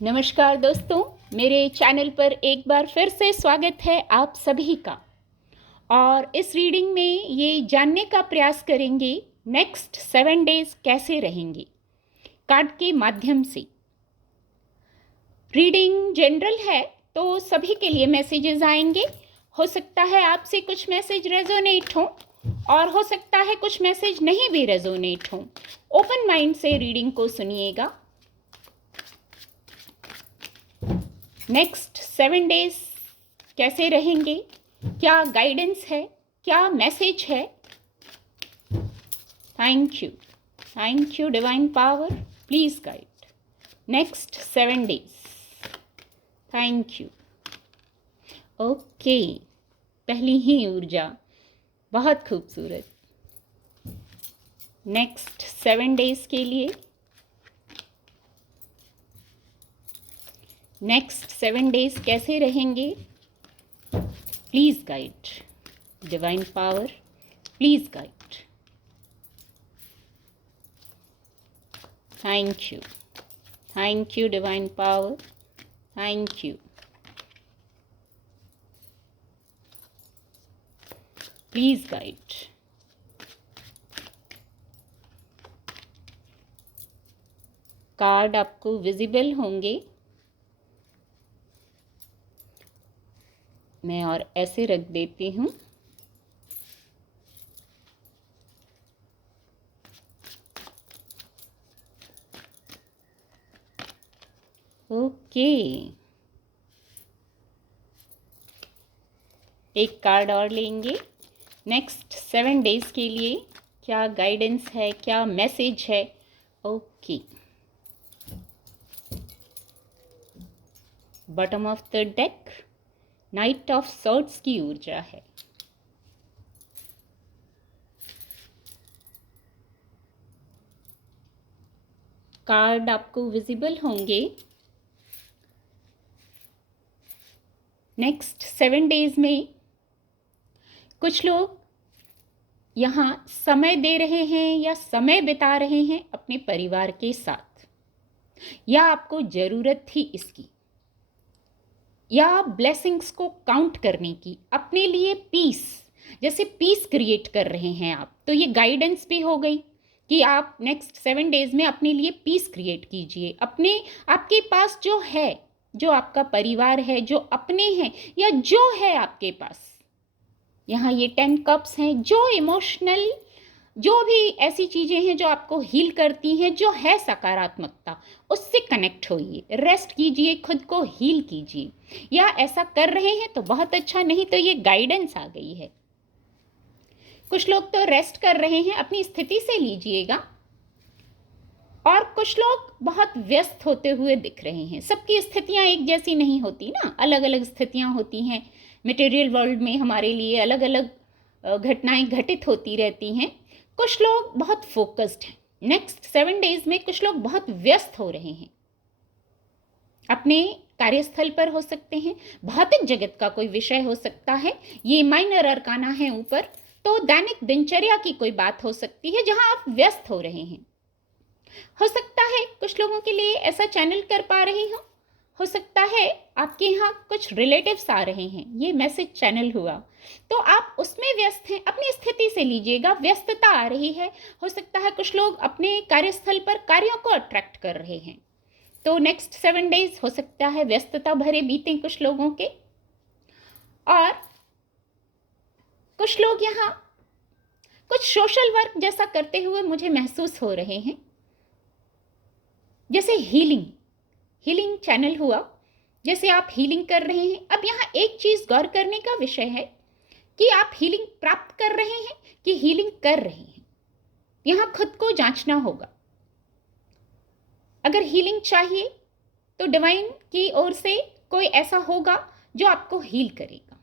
नमस्कार दोस्तों, मेरे चैनल पर एक बार फिर से स्वागत है आप सभी का। और इस रीडिंग में ये जानने का प्रयास करेंगे नेक्स्ट 7 डेज कैसे रहेंगे कार्ड के माध्यम से। रीडिंग जनरल है तो सभी के लिए मैसेजेस आएंगे। हो सकता है आपसे कुछ मैसेज रेजोनेट हो और हो सकता है कुछ मैसेज नहीं भी रेजोनेट हो। ओपन माइंड से रीडिंग को सुनिएगा। नेक्स्ट 7 डेज कैसे रहेंगे, क्या गाइडेंस है, क्या मैसेज है। Thank you divine power, please guide next 7 days. Thank you. Okay, पहली ही ऊर्जा बहुत खूबसूरत। नेक्स्ट 7 डेज के लिए, नेक्स्ट 7 डेज कैसे रहेंगे, please guide divine power, please guide. Thank you divine power, thank you. Please guide. Card आपको विजिबल होंगे। मैं और ऐसे रख देती हूँ। ओके, एक कार्ड और लेंगे। नेक्स्ट 7 डेज के लिए क्या गाइडेंस है, क्या मैसेज है। Okay, bottom of the deck night of swords की ऊर्जा है। कार्ड आपको विजिबल होंगे। नेक्स्ट 7 डेज में कुछ लोग यहाँ समय दे रहे हैं या समय बिता रहे हैं अपने परिवार के साथ, या आपको ज़रूरत थी इसकी, या ब्लेसिंग्स को काउंट करने की, अपने लिए पीस, जैसे पीस क्रिएट कर रहे हैं आप। तो ये गाइडेंस भी हो गई कि आप नेक्स्ट 7 डेज में अपने लिए पीस क्रिएट कीजिए। अपने आपके पास जो है, जो आपका परिवार है, जो अपने हैं या जो है आपके पास, यहाँ ये 10 कप्स हैं, जो इमोशनल, जो भी ऐसी चीज़ें हैं जो आपको हील करती हैं, जो है सकारात्मकता, उससे कनेक्ट होइए, रेस्ट कीजिए, खुद को हील कीजिए। या ऐसा कर रहे हैं तो बहुत अच्छा, नहीं तो ये गाइडेंस आ गई है। कुछ लोग तो रेस्ट कर रहे हैं, अपनी स्थिति से लीजिएगा। और कुछ लोग बहुत व्यस्त होते हुए दिख रहे हैं। सबकी स्थितियां एक जैसी नहीं होती ना, अलग अलग स्थितियां होती हैं। मटेरियल वर्ल्ड में हमारे लिए अलग अलग घटनाएं घटित होती रहती हैं। कुछ लोग बहुत फोकस्ड हैं। नेक्स्ट 7 डेज में कुछ लोग बहुत व्यस्त हो रहे हैं, अपने कार्यस्थल पर हो सकते हैं, भौतिक जगत का कोई विषय हो सकता है, ये माइनर अरकाना है ऊपर, तो दैनिक दिनचर्या की कोई बात हो सकती है जहां आप व्यस्त हो रहे हैं। हो सकता है कुछ लोगों के लिए ऐसा चैनल कर पा रही हो सकता है आपके यहाँ कुछ रिलेटिव्स आ रहे हैं, ये मैसेज चैनल हुआ, तो आप उसमें व्यस्त हैं। अपनी स्थिति से लीजिएगा, व्यस्तता आ रही है। हो सकता है कुछ लोग अपने कार्यस्थल पर कार्यों को अट्रैक्ट कर रहे हैं, तो नेक्स्ट 7 डेज हो सकता है व्यस्तता भरे बीते कुछ लोगों के। और कुछ लोग यहाँ कुछ सोशल वर्क जैसा करते हुए मुझे महसूस हो रहे हैं, जैसे हीलिंग चैनल हुआ, जैसे आप हीलिंग कर रहे हैं। अब यहाँ एक चीज गौर करने का विषय है कि आप हीलिंग प्राप्त कर रहे हैं कि हीलिंग कर रहे हैं। यहाँ खुद को जांचना होगा। अगर हीलिंग चाहिए तो डिवाइन की ओर से कोई ऐसा होगा जो आपको हील करेगा,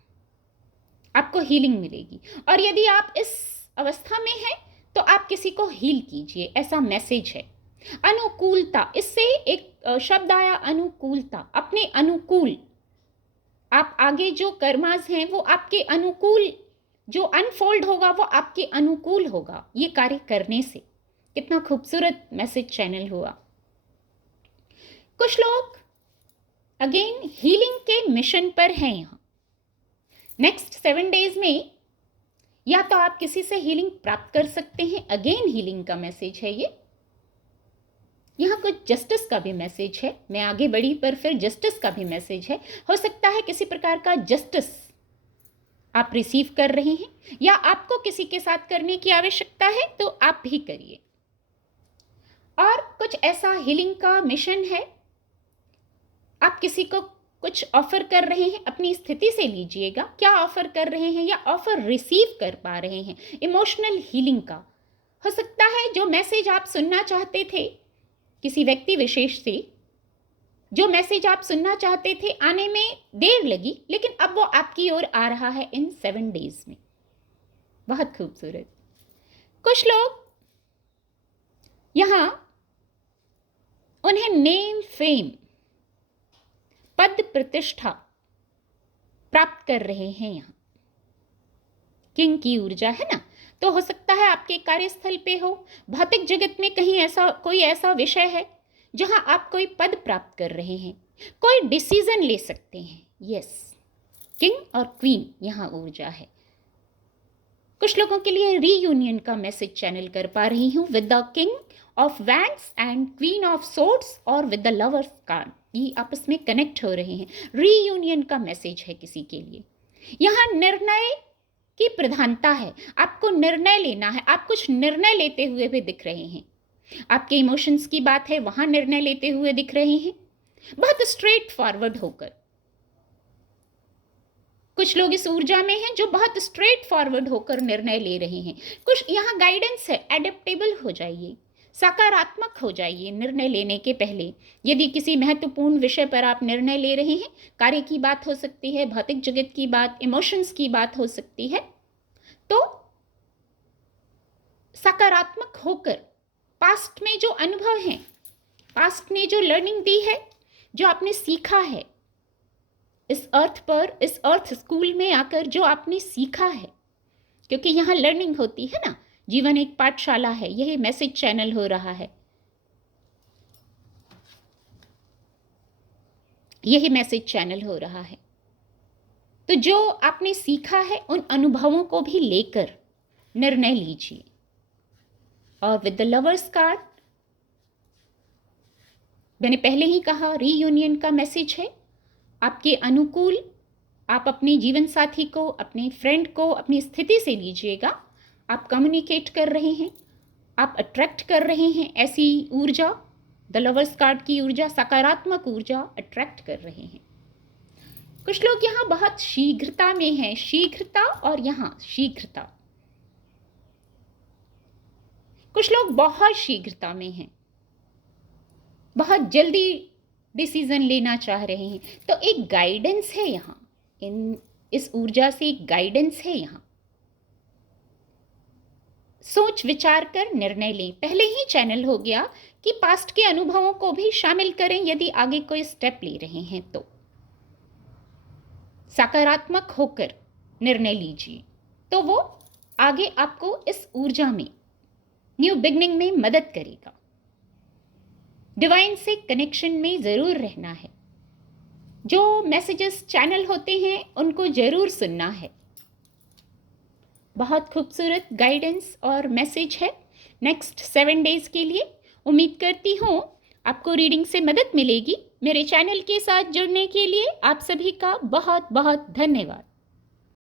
आपको हीलिंग मिलेगी। और यदि आप इस अवस्था में हैं तो आप किसी को हील कीजिए, ऐसा मैसेज है। अनुकूलता, इससे एक शब्द आया अनुकूलता, अपने अनुकूल। आप आगे जो कर्मास हैं वो आपके अनुकूल, जो अनफोल्ड होगा वो आपके अनुकूल होगा ये कार्य करने से। कितना खूबसूरत मैसेज चैनल हुआ। कुछ लोग अगेन हीलिंग के मिशन पर हैं यहाँ। नेक्स्ट 7 डेज में या तो आप किसी से हीलिंग प्राप्त कर सकते हैं, अगेन हीलिंग का मैसेज है ये। यहाँ कुछ जस्टिस का भी मैसेज है, मैं आगे बढ़ी पर फिर जस्टिस का भी मैसेज है। हो सकता है किसी प्रकार का जस्टिस आप रिसीव कर रहे हैं या आपको किसी के साथ करने की आवश्यकता है तो आप भी करिए। और कुछ ऐसा हीलिंग का मिशन है, आप किसी को कुछ ऑफर कर रहे हैं, अपनी स्थिति से लीजिएगा क्या ऑफर कर रहे हैं या ऑफर रिसीव कर पा रहे हैं। इमोशनल हीलिंग का हो सकता है जो मैसेज आप सुनना चाहते थे किसी व्यक्ति विशेष से, जो मैसेज आप सुनना चाहते थे आने में देर लगी, लेकिन अब वो आपकी ओर आ रहा है इन 7 डेज में। बहुत खूबसूरत। कुछ लोग यहां उन्हें नेम, फेम, पद, प्रतिष्ठा प्राप्त कर रहे हैं। यहां किंग की ऊर्जा है ना, तो हो सकता है आपके कार्यस्थल पे हो, भौतिक जगत में कहीं ऐसा कोई ऐसा विषय है जहां आप कोई पद प्राप्त कर रहे हैं, कोई डिसीजन ले सकते हैं। यस, किंग और क्वीन यहां ऊर्जा है। कुछ लोगों के लिए रीयूनियन का मैसेज चैनल कर पा रही हूं with the king of wands and queen of swords और विद द लवर्स कार्ड। ये आपस में कनेक्ट हो रहे हैं, रीयूनियन का मैसेज है किसी के लिए। यहां निर्णय की प्रधानता है, आपको निर्णय लेना है, आप कुछ निर्णय लेते हुए भी दिख रहे हैं। आपके इमोशंस की बात है, वहां निर्णय लेते हुए दिख रहे हैं, बहुत स्ट्रेट फॉरवर्ड होकर। कुछ लोग इस ऊर्जा में हैं जो बहुत स्ट्रेट फॉरवर्ड होकर निर्णय ले रहे हैं। कुछ यहां गाइडेंस है, एडेप्टेबल हो जाइए, सकारात्मक हो जाइए निर्णय लेने के पहले। यदि किसी महत्वपूर्ण विषय पर आप निर्णय ले रहे हैं, कार्य की बात हो सकती है, भौतिक जगत की बात, इमोशंस की बात हो सकती है, तो सकारात्मक होकर पास्ट में जो अनुभव हैं, पास्ट ने जो लर्निंग दी है, जो आपने सीखा है इस अर्थ पर, इस अर्थ स्कूल में आकर जो आपने सीखा है, क्योंकि यहाँ लर्निंग होती है ना, जीवन एक पाठशाला है, यही मैसेज चैनल हो रहा है, यही मैसेज चैनल हो रहा है। तो जो आपने सीखा है उन अनुभवों को भी लेकर निर्णय लीजिए। और विद द लवर्स कार्ड मैंने पहले ही कहा, रीयूनियन का मैसेज है आपके अनुकूल। आप अपने जीवन साथी को, अपने फ्रेंड को अपनी स्थिति से लीजिएगा। आप कम्युनिकेट कर रहे हैं, आप अट्रैक्ट कर रहे हैं ऐसी ऊर्जा, द लवर्स कार्ड की ऊर्जा, सकारात्मक ऊर्जा अट्रैक्ट कर रहे हैं। कुछ लोग यहाँ बहुत शीघ्रता में हैं, शीघ्रता और यहाँ शीघ्रता। कुछ लोग बहुत शीघ्रता में हैं, बहुत जल्दी डिसीजन लेना चाह रहे हैं। तो एक गाइडेंस है यहाँ, इस ऊर्जा से एक गाइडेंस है यहाँ। सोच विचार कर निर्णय लें। पहले ही चैनल हो गया कि पास्ट के अनुभवों को भी शामिल करें यदि आगे कोई स्टेप ले रहे हैं तो। सकारात्मक होकर निर्णय लीजिए तो वो आगे आपको इस ऊर्जा में, न्यू बिगनिंग में मदद करेगा। डिवाइन से कनेक्शन में जरूर रहना है। जो मैसेजेस चैनल होते हैं उनको जरूर सुनना है। बहुत खूबसूरत गाइडेंस और मैसेज है नेक्स्ट 7 डेज के लिए। उम्मीद करती हूँ आपको रीडिंग से मदद मिलेगी। मेरे चैनल के साथ जुड़ने के लिए आप सभी का बहुत बहुत धन्यवाद।